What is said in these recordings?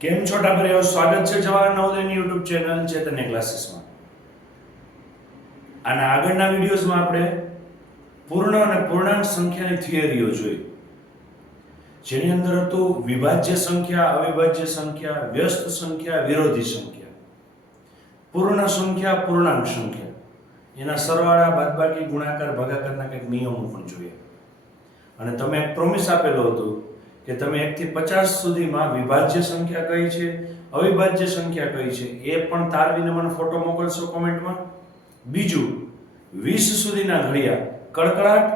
કેમ છો ટાબરિયાઓ? સ્વાગત છે જવાહર નવોદયની યુટ્યુબ ચેનલ ચેતન્ય ક્લાસીસમાં. અને આગળના વિડીયોઝમાં આપણે પૂર્ણ અને પૂર્ણાંક સંખ્યાની થિયરીઓ જોઈ, જેની અંદર હતું વિભાજ્ય સંખ્યા, અવિભાજ્ય સંખ્યા, વ્યસ્ત સંખ્યા, વિરોધી સંખ્યા, પૂર્ણ સંખ્યા, પૂર્ણાંક સંખ્યા, એના સરવાળા, બાદબાકી, ગુણાકાર, ભાગાકારના કંઈક નિયમો પણ જોયા. અને તમે એક પ્રોમિસ આપેલો હતો કે તમે 1 થી 50 સુધીમાં વિભાજ્ય સંખ્યા કઈ છે, અવિભાજ્ય સંખ્યા કઈ છે, એ પણ તારવીને મને ફોટો મોકલશો કોમેન્ટમાં. બીજું, 20 સુધીના ઘડિયા કડકડાટ,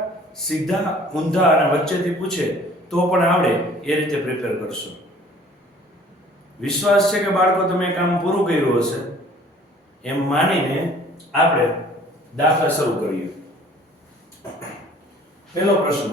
સીધા, ઊંધા અને વચ્ચેથી પૂછે તો પણ આવડે એ રીતે પ્રિપેર કરશો. વિશ્વાસ છે કે બાળકો તમે કામ પૂરું કર્યું હશે એમ માનીને આપણે દાખલા શરૂ કરીએ. પહેલો પ્રશ્ન,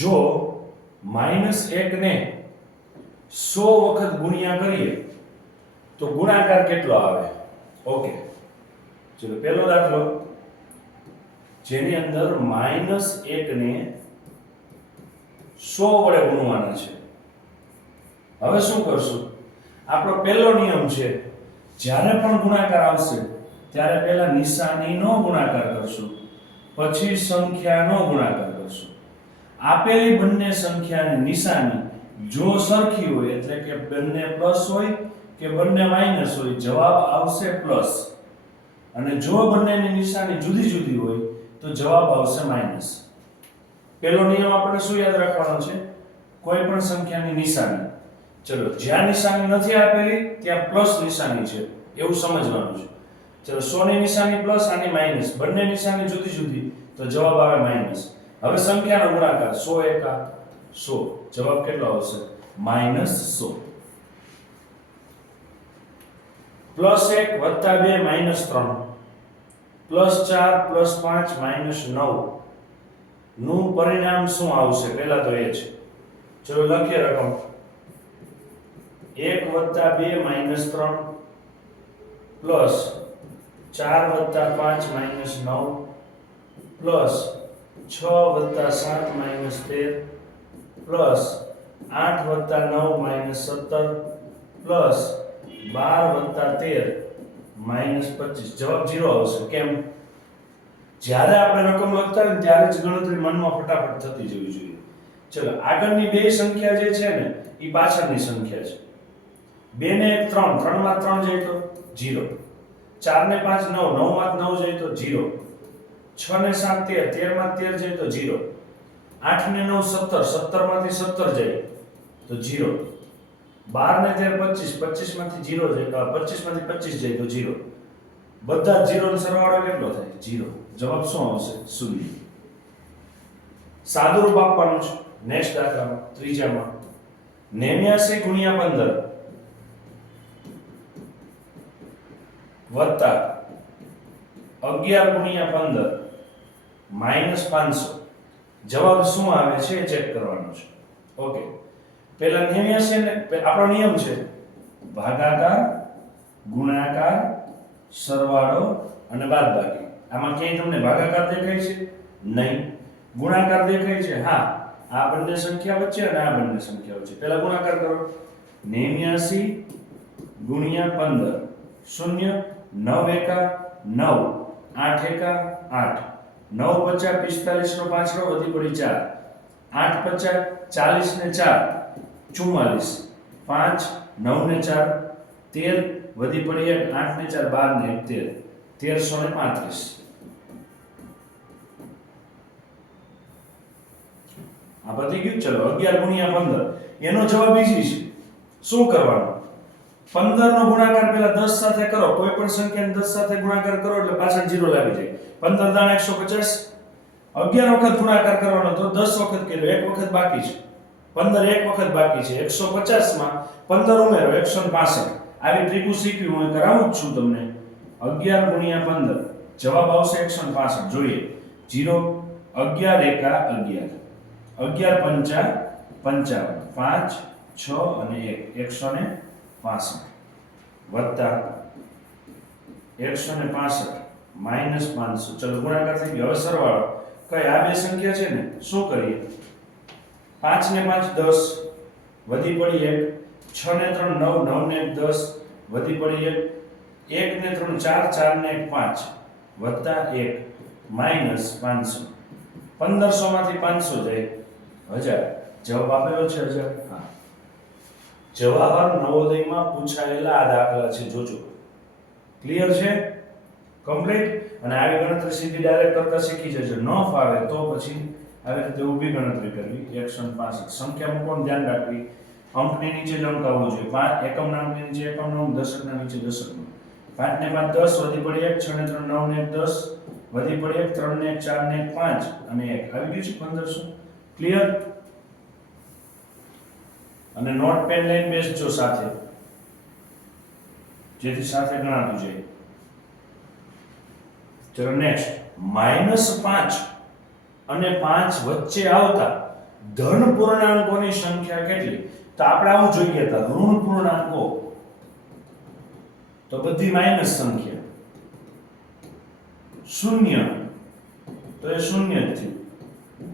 જો -1 ને 100 વખત ગુણ્યા કરીએ તો ગુણાકાર કેટલો આવે? ઓકે, ચલો પહેલો દાખલો, જેની અંદર -1 ને 100 વડે ગુણવાના છે. હવે શું કરશું? આપણો પહેલો નિયમ છે, જ્યારે પણ ગુણાકાર આવશે ત્યારે પહેલા નિશાનીનો ગુણાકાર કરશું, પછી સંખ્યાનો ગુણાકાર કરશું. આપેલી બંને સંખ્યાની નિશાની જો સરખી હોય, એટલે કે બંને પ્લસ હોય કે બંને માઈનસ હોય, જવાબ આવશે પ્લસ. અને જો બંનેની નિશાની જુદી જુદી હોય તો જવાબ આવશે માઈનસ. પહેલો નિયમ આપણે શું યાદ રાખવાનો છે? કોઈ પણ સંખ્યાની નિશાની, ચલો જ્યાં નિશાની નથી આપેલી ત્યાં પ્લસ નિશાની છે એવું સમજવાનું છે. ચલો 100 ની નિશાની પ્લસ, આની માઈનસ, બંને નિશાની જુદી જુદી તો જવાબ આવે માઈનસ. હવે સંખ્યાનો ગુણાકાર 100 એકા 100, જવાબ કેટલો આવશે? -100. +1 + 2 -3, +4 + 5 -9 નું પરિણામ શું આવશે? પહેલા તો એ છે. ચલો લખીએ રકમ. 1 + 2 -3 +4 + 5 -9 +6 + 7 -13 +8 + 9 -17 +12 + 13 -25. જવાબ 0 આવશે. કેમ? જ્યારે આપણે રકમ લખતા હોય ત્યારે જ ગણતરી મનમાં ફટાફટ થતી જવી જોઈએ. ચલો આગળની બે સંખ્યા જે છે ને એ પાછળની સંખ્યા છે. 2 ને 1 3, 3 માં 3 જાય તો 0. 4 ને 5 9, 9 માં 9 જાય તો 0. 6 ને 7 13, 13 માં 13 જાય તો 0. 8 ને 9 17, 17 માંથી 17 જાય તો 0. 12 ને 13 25, 25 માંથી 0 જાય, 25 માંથી 25 જાય તો 0. બધા 0 નો સરવાળો કેટલો થાય? 0. જવાબ શું આવશે? 0. સાદુરૂપ આપવાનું છે. નેક્સ્ટ દાખલામાં, ત્રીજામાં, 89 × 15 વત્તા 11 × 15 -500. જવાબ શું આવે છે એ ચેક કરવાનું છે. ઓકે, પહેલા 89 ને આપણો નિયમ છે ભાગાકાર, ગુણાકાર, સરવાળો અને બાદબાકી. આમાં ક્યાંય તમને ભાગાકાર દેખાય છે? નહીં. ગુણાકાર દેખાય છે? હા. આ બંને સંખ્યા વચ્ચે અને આ બંને સંખ્યા વચ્ચે. પહેલા ગુણાકાર કરો. 89 × 15 0, 9 એકા 9, 8 એકા 8, 9 પચા 45 નો પાછળો વધી પડી 4, 8 પચા 40 ને 4 44, 5 9 ને 4 13 વધી પડી 8 ને 4 12 ને 1 13, 1335. આ પતી ગયું. ચલો 11 × 15 એનો જવાબ ઈઝી છે. શું કરવાનું? 15 નો ગુણાકાર પહેલા 10 સાથે કરો. કોઈ પણ સંખ્યાને 10 સાથે ગુણાકાર કરો એટલે પાછળ 0 લાગી જાય. 15 દાણા 150. 11 વખત ગુણાકાર કરવાનો તો 10 વખત કર્યો, એક વખત બાકી છે. 15 એક વખત બાકી છે. 150 માં 15 ઉમેરો 165. આવી ટ્રીકો શીખવી હું કરાવું જ છું તમને. 11 ગુણ્યા 15 જવાબ આવશે 165. જોઈએ 0 11 એકા 11 11 પંચા 55 5 6 અને 1 165 વત્તા 165 માઈનસ 500. ચલો ગુણાકાર થઈ ગયો. હવે સરવાળો કઈ આ બે સંખ્યા છે ને શું કરીએ 5 ને 5 10 વધી પડી 1 6 ને 3 9 9 ને 1 10 વધી પડી 1 ને 3 4 4 ને 1 5 વત્તા 1 માઈનસ 500 1500 માંથી 500 જાય 1000. જવાબ આપેલો છે 1000. હા જવાહર નવોદયમાં પૂછાયેલા આ દાખલા છે જોજો. ક્લિયર છે કમ્પ્લીટ. અને આવી ગણતરી સીધી ડાયરેક્ટ કરતા શીખી જજો. ન ફાવે તો પછી આવી રીતે ઊભી ગણતરી કરવી 165 સંખ્યા મૂકવાનું ધ્યાન રાખવી. અંકની નીચે જ અંક આવવો જોઈએ. 5 એકમના અંકની નીચે એકમનો અંક, દશકના નીચે દશકનો. 5 ને 5 10 વધી પડી 1 6 ને 3 9 ને 1 10 વધી પડી 1 3 ને 1 4 ને 1 5 અને 1 આવી ગયું છે 1500. ક્લિયર. અને નોટ પેન લઈને બેસજો સાથે જેથી સાથે ગણાતું જાય. ચલો નેક્સ્ટ -5 અને 5 વચ્ચે આવતા ધન પૂર્ણાંકોની સંખ્યા કેટલી? તો આપણે આવું જોઈએ હતા ઋણ પૂર્ણાંકો તો બધી માઈનસ સંખ્યા. શૂન્ય તો એ શૂન્ય જ થયું.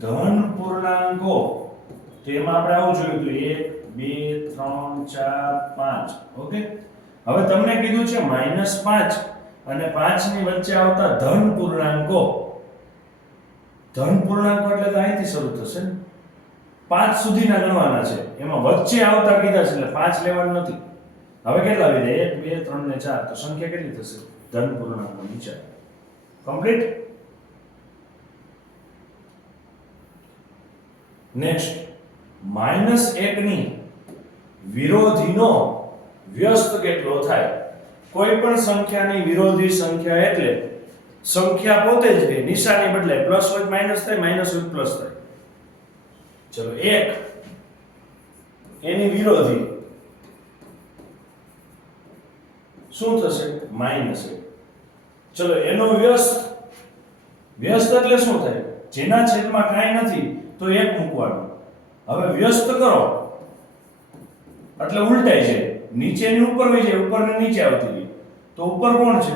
ધન પૂર્ણાંકો તો એમાં આપણે આવું જોયું હતું 1 2 3 4 5. ઓકે. હવે તમને કીધું છે -5 અને 5 ની વચ્ચે આવતા ધન પૂર્ણાંકો. ધન પૂર્ણાંકો એટલે તો અહીંથી શરૂ થશે 5 સુધીના ગણવાના છે. એમાં વચ્ચે આવતા કીધા છે એટલે 5 લેવાનું નથી. હવે કેટલા આવી જાય 1 2 3 ને 4 તો સંખ્યા કેટલી થશે ધન પૂર્ણાંકોની 4. કમ્પ્લીટ. નેક્સ્ટ -1 ની વિરોધીનો વ્યસ્ત કેટલો થાય? કોઈ પણ સંખ્યાની વિરોધી સંખ્યા એટલે સંખ્યા પોતે જ રહે, નિશાની બદલાય, પ્લસ હોય માઈનસ થાય, માઈનસ હોય પ્લસ થાય. ચલો 1 એની વિરોધી શું થશે -1. ચલો એનો વ્યસ્ત. વ્યસ્ત એટલે શું થાય? જેના છેદમાં કાંઈ નથી તો 1 મૂકવાનું. હવે વ્યસ્ત કરો એટલે ઉલટાઈ જાય, નીચેની ઉપર વહી જાય, ઉપરની નીચે આવતી રહી. તો ઉપર કોણ છે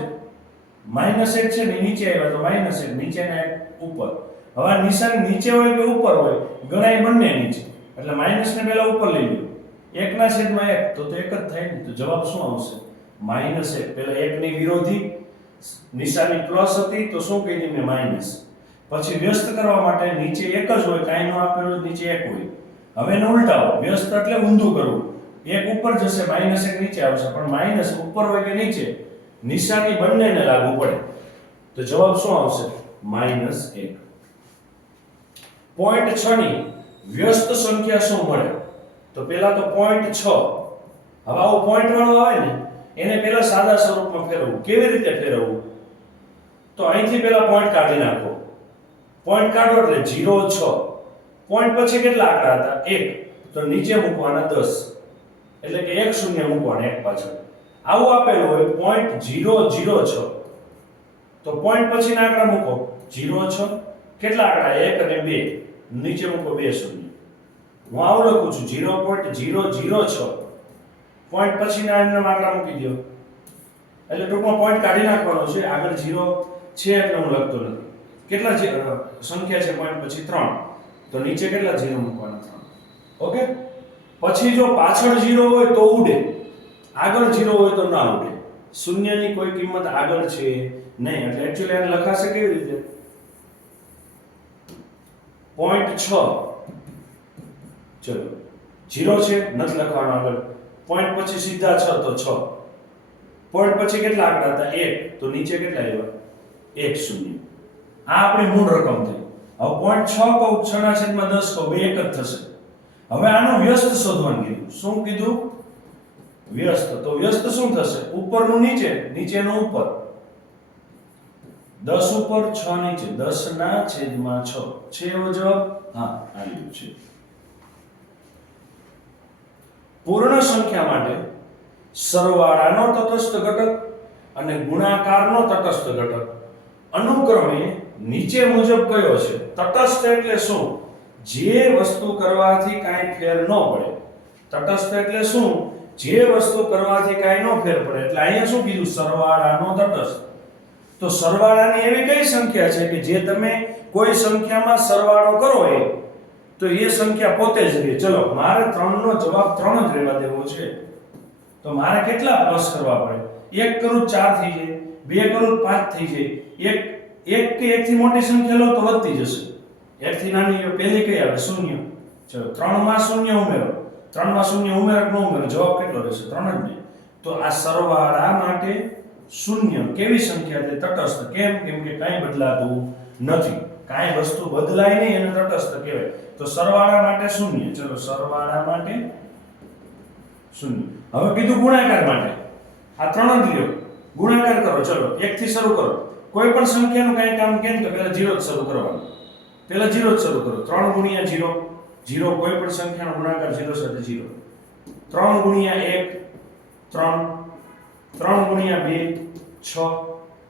-1 છે ને નીચે આવ્યા તો -1 નીચેના ઉપર. હવે આ નિશાન નીચે હોય કે ઉપર હોય ગણાય બંને નીચે એટલે માઈનસ ને પહેલા ઉપર લઈ લો. 1 ના છેદમાં 1 તો 1 જ થાય ને. તો જવાબ શું આવશે -1. પહેલા 1 ની વિરોધી નિશાની પ્લસ હતી તો શું કહી દીધું મેં માઈનસ. પછી વ્યસ્ત કરવા માટે નીચે 1 જ હોય, કાંઈ ન આપેલું નીચે 1 હોય. હવે એને ઉલટાવો, વ્યસ્ત એટલે ઊંધું કરવું. 1 ઉપર જશે -1 નીચે આવશે, પણ માઈનસ ઉપર હોય કે નીચે નિશાની બંનેને લાગુ પડે. તો જવાબ શું આવશે -1. પોઈન્ટ 6 ની વ્યસ્ત સંખ્યા શું મળે? તો પહેલા તો પોઈન્ટ 6. હવે આવું પોઈન્ટ વાળું આવે ને એને પહેલા સાદા સ્વરૂપમાં ફેરવવું. કેવી રીતે ફેરવવું? તો અહીંથી પહેલા પોઈન્ટ કાઢી નાખો. પોઈન્ટ કાઢો એટલે 0 6. પોઈન્ટ પછી કેટલા આંકડા હતા 1 તો નીચે મૂકવાના 10 એટલે કે 1 શૂન્ય મૂકવાના 1 પાછળ. આવું આપેલું હોય પોઈન્ટ 0 0 6 તો પોઈન્ટ પછીના આંકડા મૂકો 0 6 કેટલા આંકડા 1 અને 2 નીચે મૂકો 2 શૂન્ય. હું આવું લખું છું 0.006 પોઈન્ટ પછીના એમને આંકડા મૂકી દો એટલે ટૂંકમાં પોઈન્ટ કાઢી નાખવાનો છે. આગળ 0 છે એટલે હું લખતો નથી. કેટલા સંખ્યા છે પોઈન્ટ પછી 3 તો નીચે કેટલા 0 મૂકવાના 3. ઓકે. પછી જો પાછળ 0 હોય તો ઉડે, આગળ 0 હોય તો ના ઉડે. શૂન્યની કોઈ કિંમત આગળ છે નહીં એટલે એક્ચ્યુઅલી આને લખાશે કેવી રીતે પોઈન્ટ 6. ચલો 0 છે નથી લખવાનો આગળ. પોઈન્ટ પછી સીધા 6 તો 6. પોઈન્ટ પછી કેટલા આંકડા હતા 1 તો નીચે કેટલા આવ્યા 1 શૂન્ય. આ આપણી મૂળ રકમ થઈ. હવે પોઈન્ટ 6 કહું 6 ના છેદમાં 10 કહું બે એક જ થશે. હવે આનું વ્યસ્ત શોધવાનું કીધું. શું કીધું? વ્યસ્ત. તો વ્યસ્ત શું થશે? ઉપરનું નીચે, નીચેનું ઉપર. 10 ઉપર 6 નીચે 10 ના છેદમાં 6 છે એવો જવાબ. હા આવ્યું છે. પૂર્ણ સંખ્યા માટે સરવાળાનો તટસ્થ ઘટક અને ગુણાકારનો તટસ્થ ઘટક અનુક્રમે નીચે મુજબ કયો છે. તટસ્થ એટલે શું? જે વસ્તુ કરવાથી કાંઈ ફેર ન પડે. તટસ્થ એટલે શું? જે વસ્તુ કરવાથી કાંઈ ન ફેર પડે. એટલે અહીંયા શું કીધું? સરવાળાનો તટસ્થ. તો સરવાળાની એવી કઈ સંખ્યા છે કે જે તમે કોઈ સંખ્યામાં સરવાળો કરો તો એ સંખ્યા પોતે જ રહે. ચલો મારે 3 નો જવાબ 3 જ રહેવા દેવો છે તો મારે કેટલા પ્લસ કરવા પડે? 1 કરું 4 થઈ જાય, 2 કરું 5 થઈ જાય, એક કે એક થી મોટી સંખ્યા લો તો વધતી જશે. એક થી નાની પહેલી કઈ આવે? શૂન્ય. ચલો 3 માં શૂન્ય ઉમેરો, 3 માં શૂન્ય ઉમેરો કે ન ઉમેરો, જવાબ કેટલો રહેશે? 3 જ ને. તો આ સરવાળા માટે શૂન્ય કેવી સંખ્યા છે? તટસ્થ. કેમ? કેમ કે કાંઈ બદલાતું નથી, કાંઈ વસ્તુ બદલાય નહીં એને તટસ્થ કહેવાય. તો સરવાળા માટે શૂન્ય. ચલો સરવાળા માટે શૂન્ય. હવે કીધું ગુણાકાર માટે. આ 3 જ લ્યો, ગુણાકાર કરો. ચલો 1 થી શરૂ કરો. કોઈ પણ સંખ્યાનું કાંઈ કામ કેમ તો પહેલા 0 જ શરૂ કરવાનું. પહેલા 0 જ શરૂ કરો. 3 ગુણ્યા 0, 0. કોઈ પણ સંખ્યાનો ગુણાકાર 0 સાથે 0. 3 ગુણ્યા 1, 3. 3 ગુણ્યા 2, 6.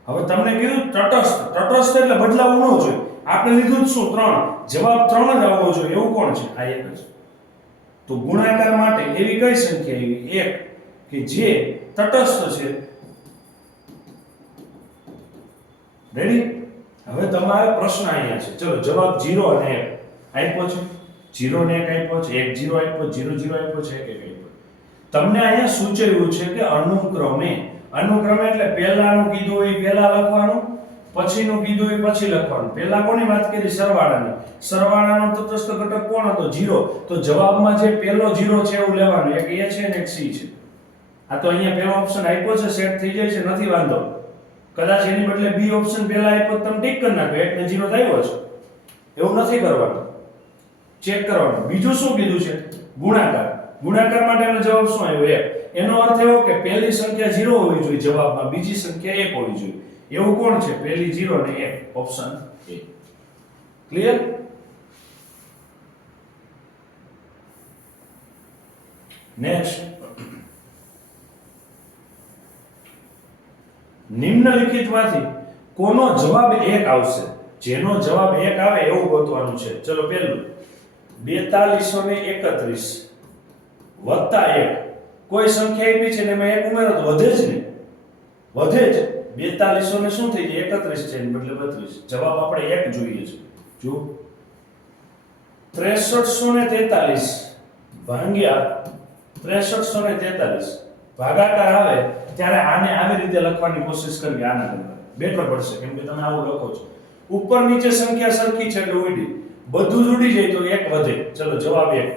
હવે તમને કીધું તટસ્થ. તટસ્થ એટલે બદલાવું ન જોઈએ. આપણે લીધું જ શું? 3. જવાબ 3 જ આવવો જોઈએ. એવું કોણ છે? આ એક જ. તો ગુણાકાર માટે એવી કઈ સંખ્યા એવી એક કે જે તટસ્થ છે. રેડી? હવે તમારો પ્રશ્ન અહીંયા છે. ચલો જવાબ 0 અને 1 આપ્યો છે. 0 ને 1 આપ્યો છે, 1 0 આપ્યો, 0 0 આપ્યો છે, 1 1 આપ્યો. તમને અહીંયા સૂચવ્યું છે કે અનુક્રમે. અનુક્રમે એટલે પહેલાનું કીધું હોય પહેલા લખવાનું, પછીનું કીધું હોય પછી લખવાનું. પહેલા કોની વાત કરી? સરવાળાની. સરવાળાનો તટસ્થ ઘટક કોણ હતો? 0. તો જવાબમાં જે પહેલો 0 છે એવું લેવાનું. એક A છે ને એક C છે. આ તો અહીંયા પહેલો ઓપ્શન આપ્યો છે, સેટ થઈ જાય છે, નથી વાંધો. કદાચ એની બદલે B ઓપ્શન પહેલા આપ્યો તમે ટીક કરી નાખો, 1 ને 0 આવ્યો છે. એવું નથી કરવાનું, ચેક કરવાનું. બીજું શું કીધું છે? ગુણાકાર. ગુણાકાર માટેનો જવાબ શું આવ્યો? 1. એનો અર્થ એવો કે પહેલી સંખ્યા 0 હોવી જોઈએ જવાબમાં, બીજી સંખ્યા 1 હોવી જોઈએ. એવું કોણ છે? પહેલી 0 ને 1, ઓપ્શન A. ક્લિયર? નેક્સ્ટ, નિમ્નલિખિતમાંથી કોનો જવાબ 1 આવશે? જેનો જવાબ 1 આવે એવું ગોતવાનું છે. ચલો પહેલું 4231 વત્તા 1. કોઈ સંખ્યા આપી છે ને એમાં 1 ઉમેરો તો વધે જ ને, વધે જ. 4200 ને શું થઈ જાય? 31 છે એની બદલે 32. જવાબ આપણે 1 જોઈએ છે. જો 6343 ભાગ્યા 6343 ભાગાકાર આવે ત્યારે આને આવી રીતે લખવાની કોશિશ કરવી. આના કરતા બેટર પડશે કેમ કે તમે આવું લખો છો. ઉપર નીચે સંખ્યા સરખી છે એટલે ઉડી, બધું જ ઉડી જાય તો 1 વધે. ચલો જવાબ 1.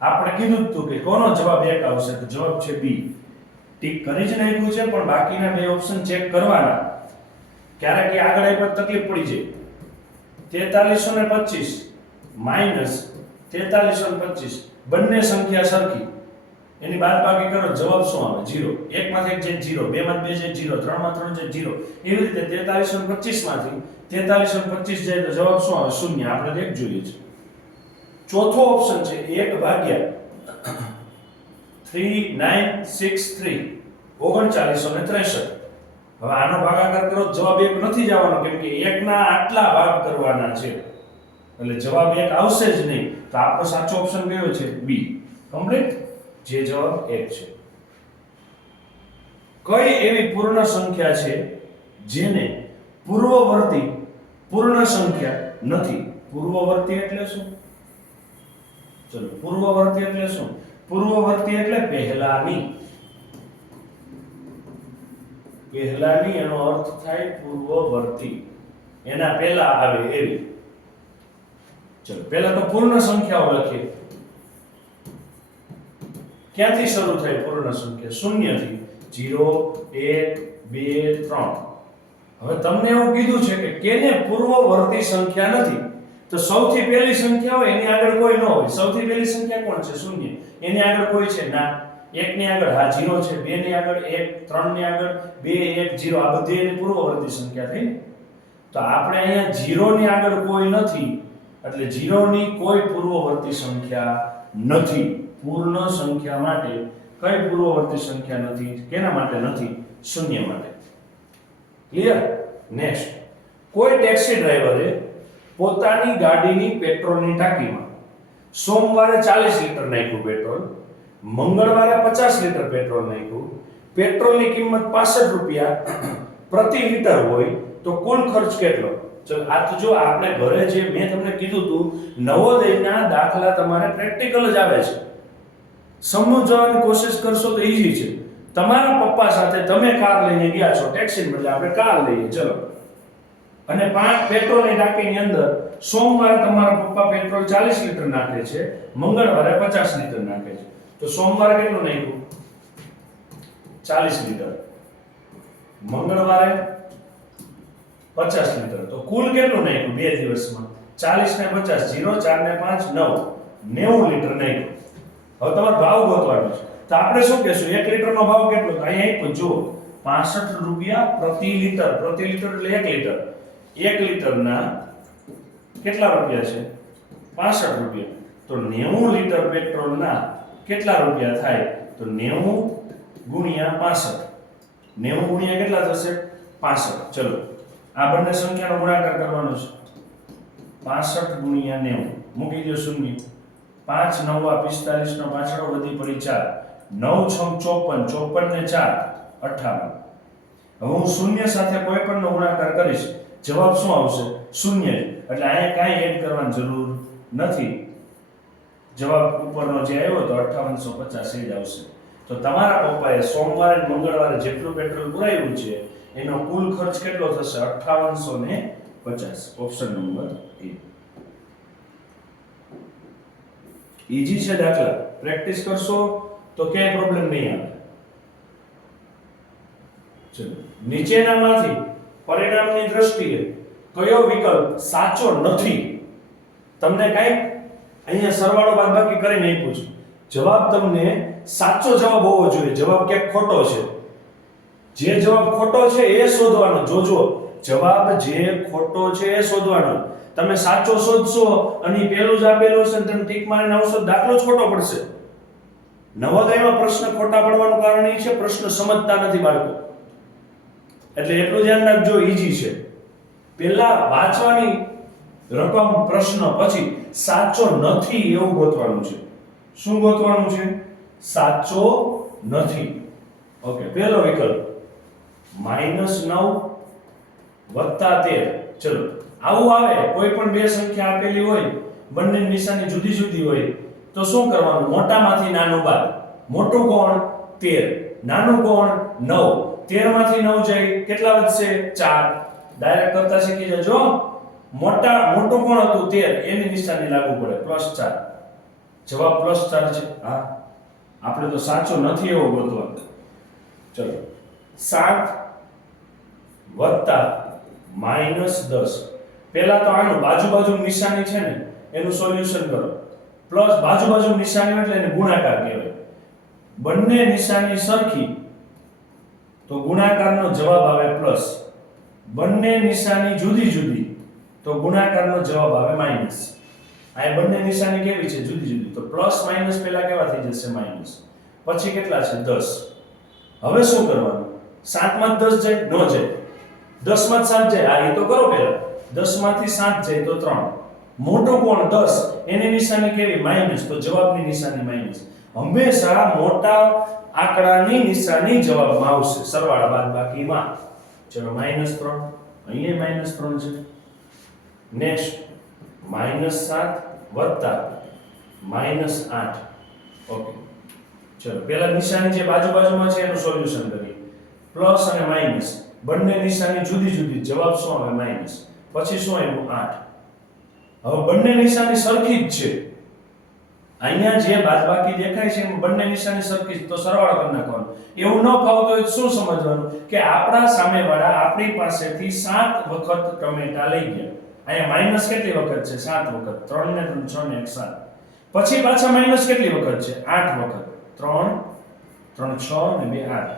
આપણે કીધું હતું કે કોનો જવાબ 1 આવશે? તો જવાબ છે B. ટીક કરી જ નાખ્યું છે પણ બાકીના બે ઓપ્શન ચેક કરવાના. ક્યારેક કે આગળ આપ્યો તકલીફ પડી જાય. 4325 માઈનસ 4325 બંને સંખ્યા સરખી, એની બાદબાકી કરો જવાબ શું આવે? 0. 1 માંથી 1 જાય 0, 2 માંથી 2 જાય 0, 3 માંથી 3 જાય 0. એવી રીતે 4325 માંથી 4325 જાય તો જવાબ શું આવે? 0. આપણે 1 જોઈએ છે. ચોથો ઓપ્શન છે 1 ભાગ્યા 3963 3963. હવે આનો ભાગાકાર કરો જવાબ 1 નથી જવાનો કેમ કે 1 ના આટલા ભાગ કરવાના છે એટલે જવાબ 1 આવશે જ નહીં. તો આપણો સાચો ઓપ્શન કયો છે? B. કમ્પ્લીટ. જે જવાબ 1 છે. કઈ એવી પૂર્ણ સંખ્યા છે જેને પૂર્વવર્તી પૂર્ણ સંખ્યા નથી? પૂર્વવર્તી એટલે શું? ચલો પૂર્વવર્તી એટલે શું? પૂર્વવર્તી એટલે પહેલાની. પહેલાની એનો અર્થ થાય પૂર્વવર્તી, એના પહેલા આવે એવી. ચલો પહેલા તો પૂર્ણ સંખ્યાઓ લખીએ. ક્યાંથી શરૂ થાય પૂર્ણ સંખ્યા? 0 થી 0 1 2 3. હવે તમને એવું કીધું છે કે કેને પૂર્વવર્તી સંખ્યા નથી? તો સૌથી પહેલી સંખ્યા હોય એની આગળ કોઈ ન હોય. સૌથી પહેલી સંખ્યા કોણ છે? 0. એની આગળ કોઈ છે? ના. 1 ની આગળ હા 0 છે, 2 ની આગળ 1, 3 ની આગળ 2 1 0. આ બધી એની પૂર્વવર્તી સંખ્યા થઈ. તો આપણે અહીંયા 0 ની આગળ કોઈ નથી એટલે 0 ની કોઈ પૂર્વવર્તી સંખ્યા નથી. પૂર્ણ સંખ્યા માટે કઈ પૂર્વવર્તી સંખ્યા નથી? કેના માટે નથી? શૂન્ય માટે. ક્લિયર? નેક્સ્ટ, કોઈ ટેક્સી ડ્રાઈવરે પોતાની ગાડીની પેટ્રોલની ટાંકીમાં સોમવારે 40 લીટર નાખ્યું પેટ્રોલ, મંગળવારે 50 લીટર પેટ્રોલ નાખ્યું, પેટ્રોલની કિંમત 65 રૂપિયા પ્રતિ લીટર હોય તો કુલ ખર્ચ કેટલો? ચલો આ તો જો આપણે ઘરે જે મેં તમને કીધું હતું, નવોદયના દાખલા તમારે પ્રેક્ટિકલ જ આવે છે. સમજવાની કોશિશ કરશો તો ઈઝી છે. તમારા પપ્પા સાથે તમે કાર લઈને ગયા છો, ટેક્સી બદલે આપણે કાર લઈએ, ચલો, અને 5 પેટ્રોલની ટાંકીની અંદર સોમવારે તમારા પપ્પા પેટ્રોલ 40 લીટર નાખે છે, મંગળવારે 50 લીટર નાખે છે, તો સોમવારે કેટલું નાખ્યું? 40 લીટર, મંગળવારે 50 લીટર, તો કુલ કેટલું નાખ્યું બે દિવસમાં? 40 ને 50, 0 4 ને 5 9, 90 લીટર નાખ્યું. હવે તમારે ભાવ ગોતવાનો છે, તો આપણે શું કહેશું? 1 લીટરનો ભાવ કેટલો? તો અહીંયા આપ્યું જુઓ, 65 રૂપિયા પ્રતિ લીટર. પ્રતિ લીટર એટલે 1 લીટર. 1 લીટરના કેટલા રૂપિયા છે? 65 રૂપિયા. તો 90 લીટર પેટ્રોલના કેટલા રૂપિયા થાય? તો 90 ગુણ્યા 65. 90 ગુણ્યા કેટલા થશે? 65. ચલો આ બંને સંખ્યાનો ગુણાકાર કરવાનો છે. 65 ગુણ્યા 90, મૂકી દો શૂન્ય. 5 9 45 નો પાછળો વધી પડી 4, 9 6 54, 54 ને 4 58. હવે હું શૂન્ય સાથે કોઈ પણનો ગુણાકાર કરીશ, જવાબ શું આવશે? શૂન્ય જ. એટલે અહીંયા કાંઈ એડ કરવાની જરૂર નથી. જવાબ ઉપરનો જે આવ્યો તો 5850 જ આવશે. તો તમારા પપ્પાએ સોમવારે અને મંગળવારે જેટલું પેટ્રોલ પુરાવ્યું છે એનો કુલ ખર્ચ કેટલો થશે? 5850. ઓપ્શન નંબર એ. ઈઝી છે દાખલા, પ્રેક્ટિસ કરશો તો ક્યાંય પ્રોબ્લેમ નહીં આવે. ચલો, નીચેનામાંથી પરિણામની દ્રષ્ટિએ કયો વિકલ્પ સાચો નથી? તમને કાંઈ અહીંયા સરવાળો બાદબાકી કરીને આપ્યું છે. જવાબ તમને સાચો જવાબ હોવો જોઈએ, જવાબ ક્યાંક ખોટો છે. જે જવાબ ખોટો છે એ શોધવાનો. જોજો, જવાબ જે ખોટો છે એ શોધવાનો. તમે સાચો શોધશો અને પેલું જ આપેલું છે તમે ટીક મારીને આવશો, દાખલો જ ખોટો પડશે. નવોદયમાં પ્રશ્ન ખોટા પડવાનું કારણ એ છે પ્રશ્ન સમજતા નથી બાળકો. એટલે એટલું ધ્યાન રાખજો, ઈઝી છે. પહેલા વાંચવાની રકમ પ્રશ્ન, પછી સાચો નથી એવું ગોતવાનું છે. શું ગોતવાનું છે? સાચો નથી. ઓકે, પહેલો વિકલ્પ -9 વત્તા 13. ચલો આવું આવે, કોઈ પણ બે સંખ્યા આપેલી હોય, બંને નિશાની જુદી જુદી હોય, તો શું કરવાનું? મોટામાંથી નાનું બાદ. મોટું કોણ? 13, નાનું કોણ? 9. 13 માંથી 9 જાય, કેટલા વધશે? 4. ડાયરેક્ટ કરતા શીખી જજો. મોટું કોણ હતું? 13, એની નિશાની લાગુ પડે, +4. જવાબ +4 છે. હા, આપણે તો સાચો નથી એવો ગોતવાનો. ચલો 7 વત્તા -10. પહેલા તો આનું બાજુ નિશાની છે ને એનું સોલ્યુશન કરો. પ્લસ બાજુ નિશાની એટલે એને ગુણાકાર કહેવાય. બંને નિશાની સરખી તો ગુણાકારનો જવાબ આવે પ્લસ. બંને નિશાની જુદી જુદી તો ગુણાકારનો જવાબ આવે માઈનસ. આ બંને નિશાની કેવી છે? જુદી જુદી. તો પ્લસ માઈનસ પહેલા કેવા થઈ જશે? માઈનસ. પછી કેટલા છે? 10. હવે શું કરવાનું? 7 માં 10 જાય? ન જાય. 10 માં 7 જાય? આ એ તો કરો પહેલા. 10 માંથી 7 જાય તો 3. મોટો કોણ? 10, એની નિશાની કેવી? માઈનસ. તો જવાબની નિશાની માઈનસ. હંમેશા મોટા આંકડાની નિશાની જવાબમાં આવશે, સરવાળા બાદબાકીમાં. ચલો -3, અહીંયા -3 છે. નેક્સ્ટ -7 વત્તા -8. ઓકે, ચલો પહેલા નિશાની જે બાજુમાં છે એનું સોલ્યુશન કરીએ. પ્લસ અને માઈનસ બંને નિશાની જુદી જુદી, જવાબ શું આવે? માઈનસ. પછી શું આવ્યું? 8. હવે બંને નિશાની સરખી જ છે. અહીંયા જે બાદબાકી દેખાય છે એમાં બંને નિશાની સરખી જ, તો સરવાળો કરી નાખવાનો. એવું ન ફાવતું હોય તો શું સમજવાનું કે આપણા સામેવાળા આપણી પાસેથી 7 વખત ટમેટા લઈ ગયા. અહીંયા માઈનસ કેટલી વખત છે? 7 વખત. 3 ને 3 6 ને 1 7. પછી પાછા માઈનસ કેટલી વખત છે? 8 વખત. 3 3 6 ને 2 8.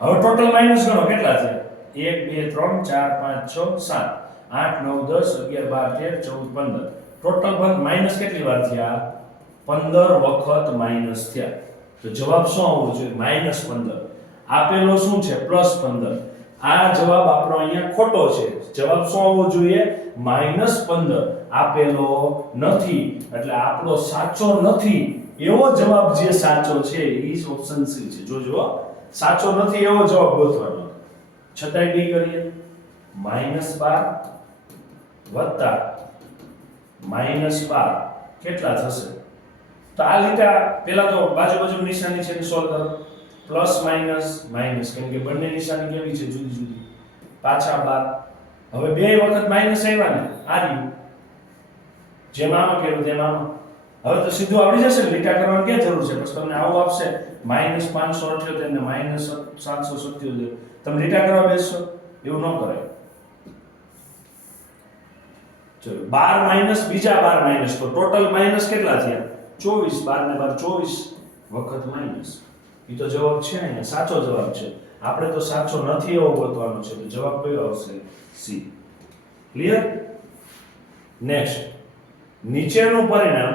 હવે ટોટલ માઈનસ ગણો કેટલા છે? 1 2 3 4 5 6 7 8 9 10 11 12 13 14 15. ટોટલ બંધ માઈનસ કેટલી વાર થયા? 15 વખત માઈનસ થયા. તો જવાબ શું આવવો જોઈએ? -15. આપેલો શું છે? +15. આ જવાબ આપણો અહીંયા ખોટો છે. જવાબ શું આવવો જોઈએ? -15. આપેલો નથી એટલે આપણો સાચો નથી એવો જવાબ જે સાચો છે એ ઓપ્શન સી છે. જોજો, સાચો નથી એવો જવાબ ગોતવાનો. છતાંય ડી કરીએ. -12 વત્તા -12 કેટલા થશે? તો આ લીટા પહેલા તો બાજુ નિશાની છે સોલ્વ કરો. પ્લસ માઈનસ માઈનસ, કેમ કે બંને નિશાની કેવી છે? જુદી જુદી. પાછા 12. હવે બે વખત માઈનસ આવ્યા ને, આ રહ્યું. જેમ આમાં કર્યું તેમ આમાં. હવે તો સીધું આવડી જશે ને, લીટા કરવાની ક્યાં જરૂર છે? બસ તમને આવું આપશે -578 ને -777. તમે લીટા કરવા બેસશો? એવું ન કરાય. ચલો 12 માઈનસ બીજા 12 માઈનસ, તો ટોટલ માઈનસ કેટલા થયા? 24. 12 ને 12 24 વખત માઈનસ. એ તો જવાબ છે અહીંયા, સાચો જવાબ છે. આપણે તો સાચો નથી એવો ગોતવાનો છે. તો જવાબ કયો આવશે? સી. ક્લિયર? નેક્સ્ટ, નીચેનું પરિણામ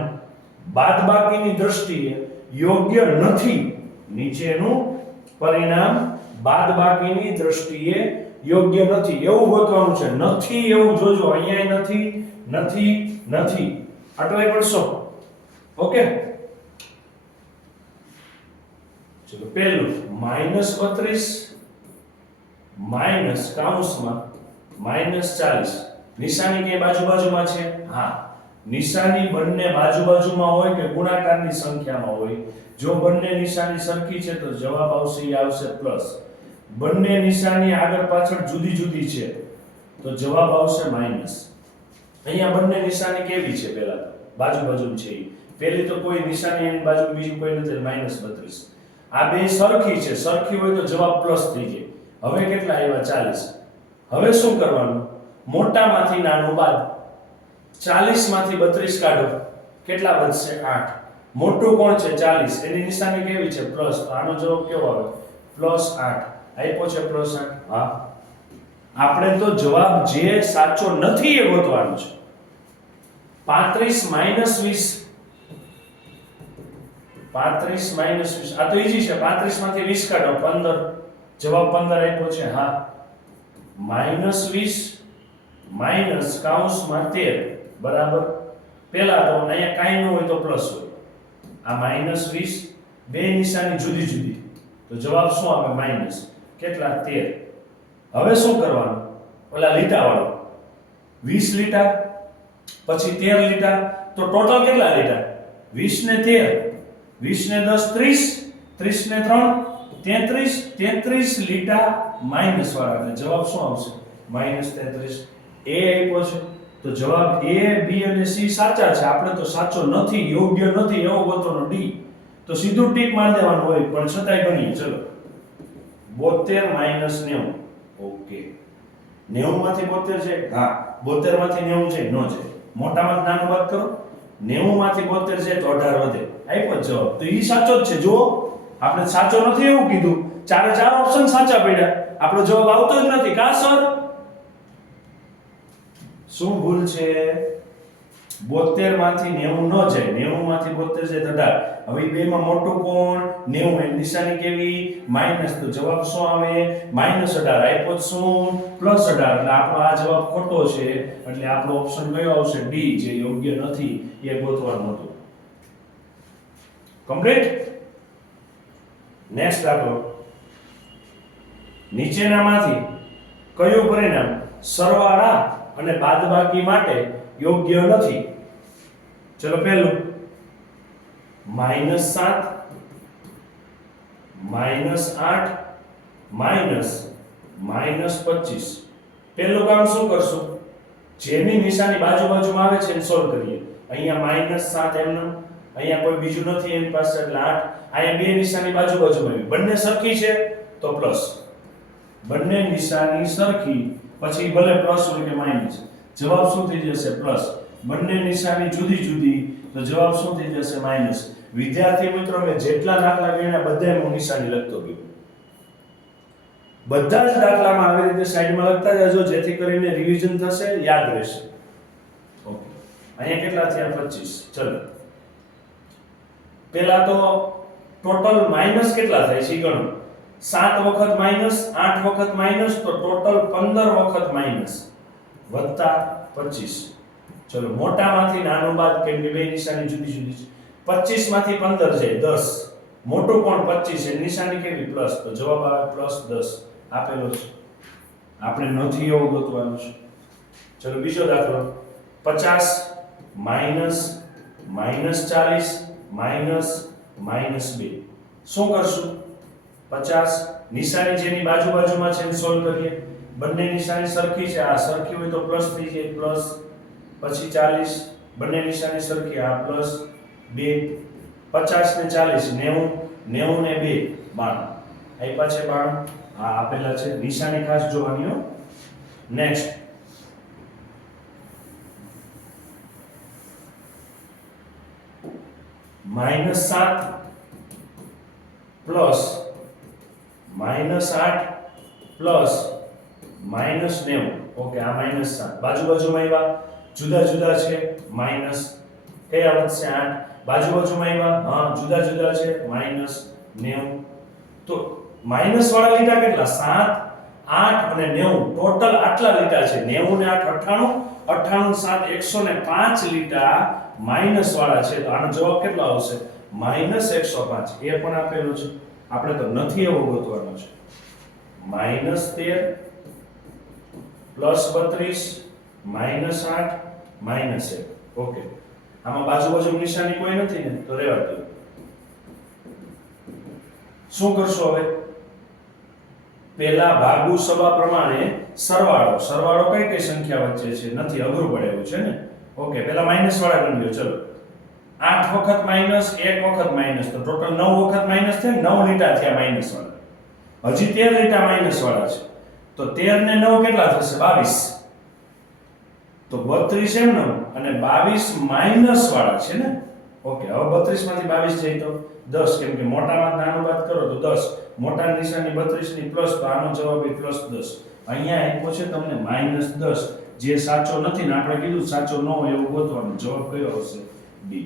બાદબાકીની દ્રષ્ટિએ યોગ્ય નથી. નીચેનું પરિણામ બાદબાકીની દ્રષ્ટિએ યોગ્ય નથી એવું ગોતવાનું છે. નથી એવું જોજો, અહીંયા નથી, નથી, નથી અટવાઈ પડશો. ઓકે, ચલો પહેલું -32 માઈનસ કૌંસમાં -40. નિશાની કે બાજુમાં છે? હા, નિશાની બંને બાજુમાં હોય કે ગુણાકારની સંખ્યામાં હોય. જો બંને નિશાની સરખી છે તો જવાબ આવશે એ આવશે પ્લસ. બંને નિશાની આગળ પાછળ જુદી છે તો જવાબ આવશે માઈનસ. અહીંયા બંને નિશાની કેવી છે? પહેલા બાજુ છે. પહેલી તો કોઈ નિશાની એની બાજુ બીજું કોઈ નથી, -32. આ બે સરખી છે, સરખી હોય તો જવાબ પ્લસ થઈ જાય. હવે કેટલા આવ્યા? 40. હવે શું કરવાનું? મોટામાંથી નાનું બાદ. 40 માંથી 32 કાઢો, કેટલા વધશે? 8. મોટું કોણ છે? 40. એની નિશાની કેવી છે? પ્લસ. તો આનો જવાબ કેવો આવે? +8. આપ્યો છે +8. હા, આપણે તો જવાબ જે સાચો નથી એ ગોતવાનો છે. 35 -20. 35 -20 આ તો ઈઝી છે. 35 માંથી 20 કાઢો, 15. જવાબ 15 આપ્યો છે. હા, -20 માઈનસ કૌંસમાં 13 બરાબર. પહેલા તો અહીંયા કાંઈ ન હોય તો પ્લસ હોય. આ -20, બે નિશાની જુદી. તો જવાબ શું આવે? માઈનસ. કેટલા? 13. હવે શું કરવાનું? ઓલા લીટાવાળો 20 લીટા પછી 13 લીટા, તો ટોટલ કેટલા લીટા? 20 ને 13, 20 ને 10 30, 30 ને 3 33 લીટા માઈનસ વાળા. એટલે જવાબ શું આવશે? -33. એ આપ્યો છે તો જવાબ A, B અને C સાચા છે. આપણે તો સાચો નથી, યોગ્ય નથી એવો ગોતવાનો ડી. તો સીધું ટીક મારી દેવાનું હોય, પણ છતાંય ગણીએ. ચલો 72 - 90. ઓકે, 90 માંથી 72 છે? હા, 72 માંથી 90 છે? નો છે. મોટામાં નાનું બાદ કરો. 90 માંથી 72 છે તો 18 વધે. આપ્યો જવાબ. તો ઈ સાચો જ છે. જુઓ, આપણે સાચો નથી એવું કીધું, ચારે ચાર ઓપ્શન સાચા પડ્યા. આપણો જવાબ આવતો જ નથી. કા સર? શું ભૂલ છે? 72 માંથી 90 ન જાય, 90 માંથી 72 છે તો 18. હવે બેમાં મોટું કોણ? 90. એની નિશાની કેવી? માઈનસ. તો જવાબ શું આવે? -18. આપ્યો શું? +18. એટલે આપણો આ જવાબ ખોટો છે. એટલે આપણો ઓપ્શન કયો આવશે? ડી, જે યોગ્ય નથી એ ગોતવાનું હતું. કમ્પ્લીટ. નેક્સ્ટ દાખલો. નીચેનામાંથી કયું પરિણામ સરવાળા અને બાદબાકી માટે યોગ્ય નથી? ચલો પહેલું -7 -8 -25. પહેલું કામ શું કરશું? જેની નિશાની બાજુમાં આવે છે એને સોલ્વ કરીએ. અહીંયા -7 એમનો, અહીંયા કોઈ બીજું નથી એની પાસે એટલે 8. અહીંયા બે નિશાની બાજુમાં આવી, બંને સરખી છે તો પ્લસ. બંને નિશાની સરખી પછી ભલે પ્લસ હોય કે માઈનસ, જવાબ શું થઈ જશે? પ્લસ. બંને નિશાની જુદી તો જવાબ શું થઈ જશે? માઈનસ. વિદ્યાર્થી મિત્રો, મેં જેટલા દાખલા ગણ્યા બધાય હું નિશાની લખતો ગયો. બધા જ દાખલામાં આવી રીતે સાઈડમાં લખતા જજો, જેથી કરીને રિવિઝન થશે, યાદ રહેશે. ઓકે, અહીંયા કેટલા થયા? 25. ચલો પહેલા તો ટોટલ માઈનસ કેટલા થાય છે ગણો 7 વખત માઈનસ 8 વખત માઈનસ તો ટોટલ 15 વખત માઈનસ વત્તા 25 ચલો મોટામાંથી નાનું બાદ કેમ કે બે નિશાની જુદી જુદી છે 25 માંથી 15 જાય 10 મોટું પણ 25 છે નિશાની કેવી પ્લસ તો જવાબ આવે પ્લસ 10 આપેલો છે આપણે નથી એવો ગોતવાનો છે ચલો બીજો દાખલો 50 માઈનસ માઈનસ 40 માઈનસ માઈનસ 2 શું કરશું 50 નિશાની જેની બાજુમાં છે એને સોલ્વ કરીએ બંને નિશાની સરખી છે આ સરખી હોય તો પ્લસ થઈ જાય પ્લસ પછી 40 બંને નિશાની સરખી આ પ્લસ 2 50 ને 40 90 ને 2 92 આપ્યા છે 92 આ આપેલા છે નિશાની ખાસ જોવાની હો નેક્સ્ટ -7 પ્લસ -8 પ્લસ -90 ઓકે આ -7 બાજુમાં આવ્યા જુદા જુદા છે માઈનસ કયા વધશે 8 બાજુમાં આવ્યા હા જુદા છે -90 તો માઈનસ વાળા લીટા કેટલા 7 8 અને 90 ટોટલ આટલા લીટા છે 90 ને 8 98 98 7 105 લીટા માઈનસ વાળા છે તો આનો જવાબ કેટલો આવશે -105 એ પણ આપેલો છે આપણે તો નથી એવો ગોતવાનો છે -13 +32 -8 -1 ઓકે આમાં બાજુ નિશાની કોઈ નથી ને તો રહેવા દો શું કરશો હવે પહેલા ભાગુ સભા પ્રમાણે સરવાળો કઈ સંખ્યા વચ્ચે છે નથી અઘરું પડે એવું છે ને ઓકે પહેલા માઈનસ વાળા ગણી લો ચલો 8 વખત માઈનસ 1 વખત માઈનસ તો ટોટલ 9 વખત માઈનસ છે 9 લીટા થયા માઈનસ વાળા હજી 13 લીટા માઈનસ વાળા છે તો 13 ને 9 કેટલા થશે 22 તો 32 એમ નો અને 22 માઈનસ વાળા છે ને ઓકે હવે 32 માંથી 22 જાય તો 10 કેમ કે મોટામાં નાનું બાદ કરો તો 10 મોટા નિશાની 32 ની પ્લસ તો આનો જવાબ એ +10 અહીંયા આપ્યો છે તમને -10 જે સાચો નથી ને આપણે કીધું સાચો ન હોય એવું ગોતવાનું જવાબ કયો આવશે ડી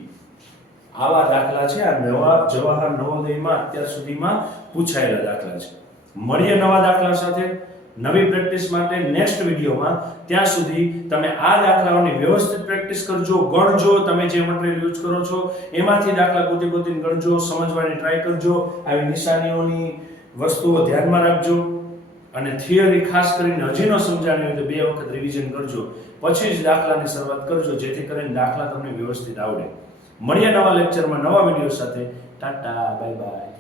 આવા દાખલા છે આ નવા જવાહર નવોદયમાં અત્યાર સુધીમાં પૂછાયેલા દાખલા છે મળીએ નવા દાખલા સાથે નવી પ્રેક્ટિસ માટે નેક્સ્ટ વિડિયોમાં ત્યાં સુધી તમે આ દાખલાઓની વ્યવસ્થિત પ્રેક્ટિસ કરજો ગણજો તમે જે મટીરીયલ યુઝ કરો છો એમાંથી દાખલા ગોતીને ગણજો સમજવાની ટ્રાય કરજો આવી નિશાનીઓની વસ્તુઓ ધ્યાનમાં રાખજો અને થિયરી ખાસ કરીને હજી ન સમજાણી હોય તો 2 વખત રિવિઝન કરજો પછી જ દાખલાની શરૂઆત કરજો જેથી કરીને દાખલા તમને વ્યવસ્થિત આવડે મળીએ નવા લેક્ચરમાં નવા વિડિયો સાથે ટાટા બાય બાય